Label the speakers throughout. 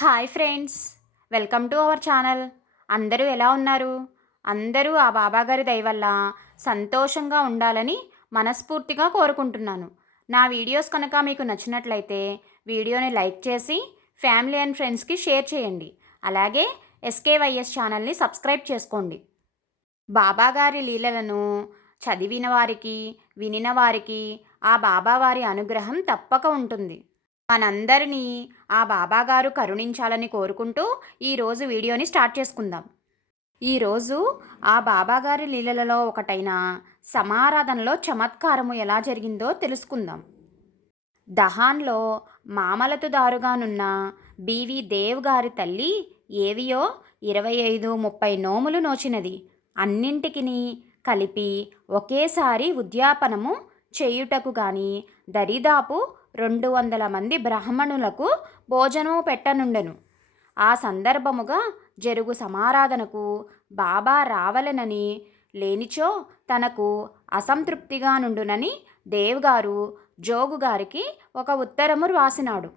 Speaker 1: Hi friends welcome to our channel. అందరూ ఎలా ఉన్నారు? అందరూ ఆ బాబాగారి దయ వల్ల సంతోషంగా ఉండాలని మనస్ఫూర్తిగా కోరుకుంటున్నాను. నా వీడియోస్ కనుక మీకు నచ్చినట్లయితే వీడియోని లైక్ చేసి ఫ్యామిలీ అండ్ ఫ్రెండ్స్కి షేర్ చేయండి. అలాగే ఎస్కేవైఎస్ ఛానల్ని సబ్స్క్రైబ్ చేసుకోండి. బాబాగారి లీలలను చదివిన వారికి వినిన వారికి ఆ బాబావారి అనుగ్రహం తప్పక ఉంటుంది. మనందరినీ ఆ బాబాగారు కరుణించాలని కోరుకుంటూ ఈరోజు వీడియోని స్టార్ట్ చేసుకుందాం. ఈరోజు ఆ బాబాగారి లీలలలో ఒకటైన సమారాధనలో చమత్కారము ఎలా జరిగిందో తెలుసుకుందాం. దహాన్లో మామలతు దారుగానున్న బీవి దేవ్ గారి తల్లి ఏవియో ఇరవై ఐదు ముప్పై నోములు నోచినది. అన్నింటికిని కలిపి ఒకేసారి ఉద్యాపనము చేయుటకు గాని దరిదాపు రెండు వందల మంది బ్రాహ్మణులకు భోజనము పెట్టనుండెను. ఆ సందర్భముగా జరుగు సమారాధనకు బాబా రావలెనని లేనిచో తనకు అసంతృప్తిగా నుండునని దేవ్గారు జోగు గారికి ఒక ఉత్తరము రాసినాడు.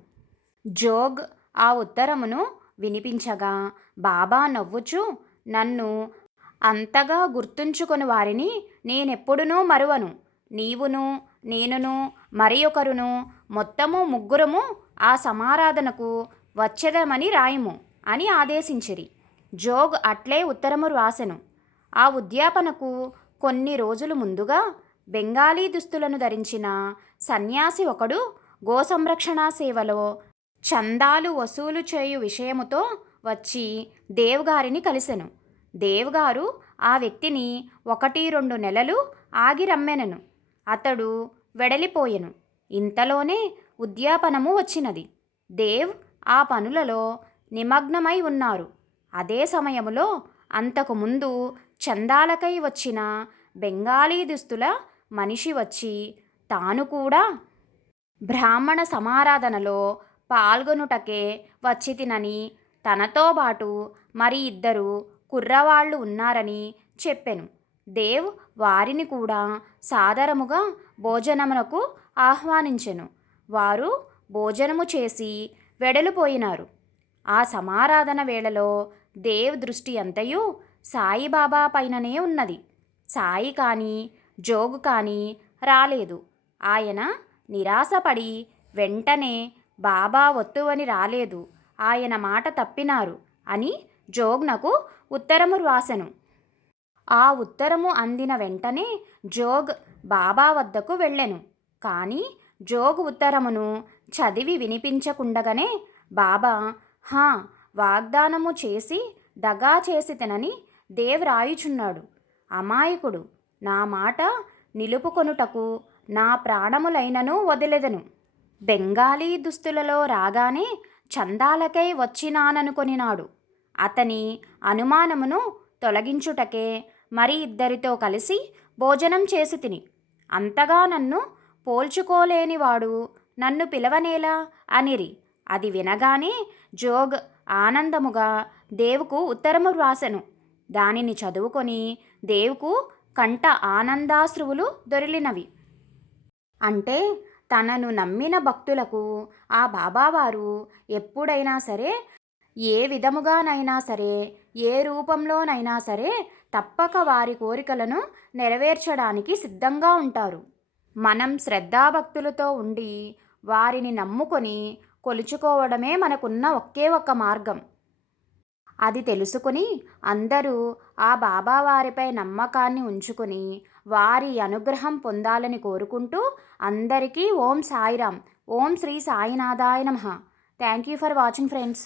Speaker 1: జోగ్ ఆ ఉత్తరమును వినిపించగా బాబా నవ్వుచు నన్ను అంతగా గుర్తుంచుకొని వారిని నేనెప్పుడునూ మరువను. నీవును నేనును మరి ఒకరును మొత్తము ముగ్గురము ఆ సమారాధనకు వచ్చదమని రాయము అని ఆదేశించిరి. జోగ్ అట్లే ఉత్తరము రాసెను. ఆ ఉద్యాపనకు కొన్ని రోజులు ముందుగా బెంగాలీ దుస్తులను ధరించిన సన్యాసి ఒకడు గోసంరక్షణ సేవలో చందాలు వసూలు చేయు విషయముతో వచ్చి దేవ్గారిని కలిసెను. దేవ్గారు ఆ వ్యక్తిని ఒకటి రెండు నెలలు ఆగి రమ్మెనను. అతడు వెడలిపోయెను. ఇంతలోనే ఉద్యాపనము వచ్చినది. దేవ్ ఆ పనులలో నిమగ్నమై ఉన్నారు. అదే సమయంలో అంతకుముందు చందాలకై వచ్చిన బెంగాలీ దుస్తుల మనిషి వచ్చి తాను కూడా బ్రాహ్మణ సమారాధనలో పాల్గొనుటకే వచ్చితినని తనతో పాటు మరి ఇద్దరు కుర్రవాళ్ళు ఉన్నారని చెప్పెను. దేవ్ వారిని కూడా సాదరముగా భోజనమునకు ఆహ్వానించెను. వారు భోజనము చేసి వెడలిపోయినారు. ఆ సమారాధన వేళలో దేవ్ దృష్టి అంతయు సాయిబాబా పైననే ఉన్నది. సాయి కానీ జోగు కానీ రాలేదు. ఆయన నిరాశపడి వెంటనే బాబా ఒత్తువని రాలేదు. ఆయన మాట తప్పినారు అని జోగ్నకు ఉత్తరము వ్రాసెను. ఆ ఉత్తరము అందిన వెంటనే జోగ్ బాబా వద్దకు వెళ్ళెను. కానీ జోగు ఉత్తరమును చదివి వినిపించకుండగనే బాబా హా వాగ్దానము చేసి దగా చేసి తినని దేవ్ రాయుచున్నాడు అమాయకుడు నా మాట నిలుపుకొనుటకు నా ప్రాణములైనను వదిలెదను. బెంగాలీ దుస్తులలో రాగానే చందాలకై వచ్చినాననుకొనినాడు. అతని అనుమానమును తొలగించుటకే మరి ఇద్దరితో కలిసి భోజనం చేసి తిని. అంతగా నన్ను పోల్చుకోలేనివాడు నన్ను పిలవనేలా? అనిరి. అది వినగానే జోగ్ ఆనందముగా దేవుకు ఉత్తరము వ్రాసెను. దానిని చదువుకొని దేవుకు కంట ఆనందాశ్రువులు దొరిలినవి. అంటే తనను నమ్మిన భక్తులకు ఆ బాబావారు ఎప్పుడైనా సరే ఏ విధముగానైనా సరే ఏ రూపంలోనైనా సరే తప్పక వారి కోరికలను నెరవేర్చడానికి సిద్ధంగా ఉంటారు. మనం శ్రద్ధాభక్తులతో ఉండి వారిని నమ్ముకొని కొలుచుకోవడమే మనకున్న ఒకే ఒక్క మార్గం. అది తెలుసుకుని అందరూ ఆ బాబావారిపై నమ్మకాన్ని ఉంచుకుని వారి అనుగ్రహం పొందాలని కోరుకుంటూ అందరికీ ఓం సాయిరామ్ ఓం శ్రీ సాయినాథాయ నమ. Thank you for watching friends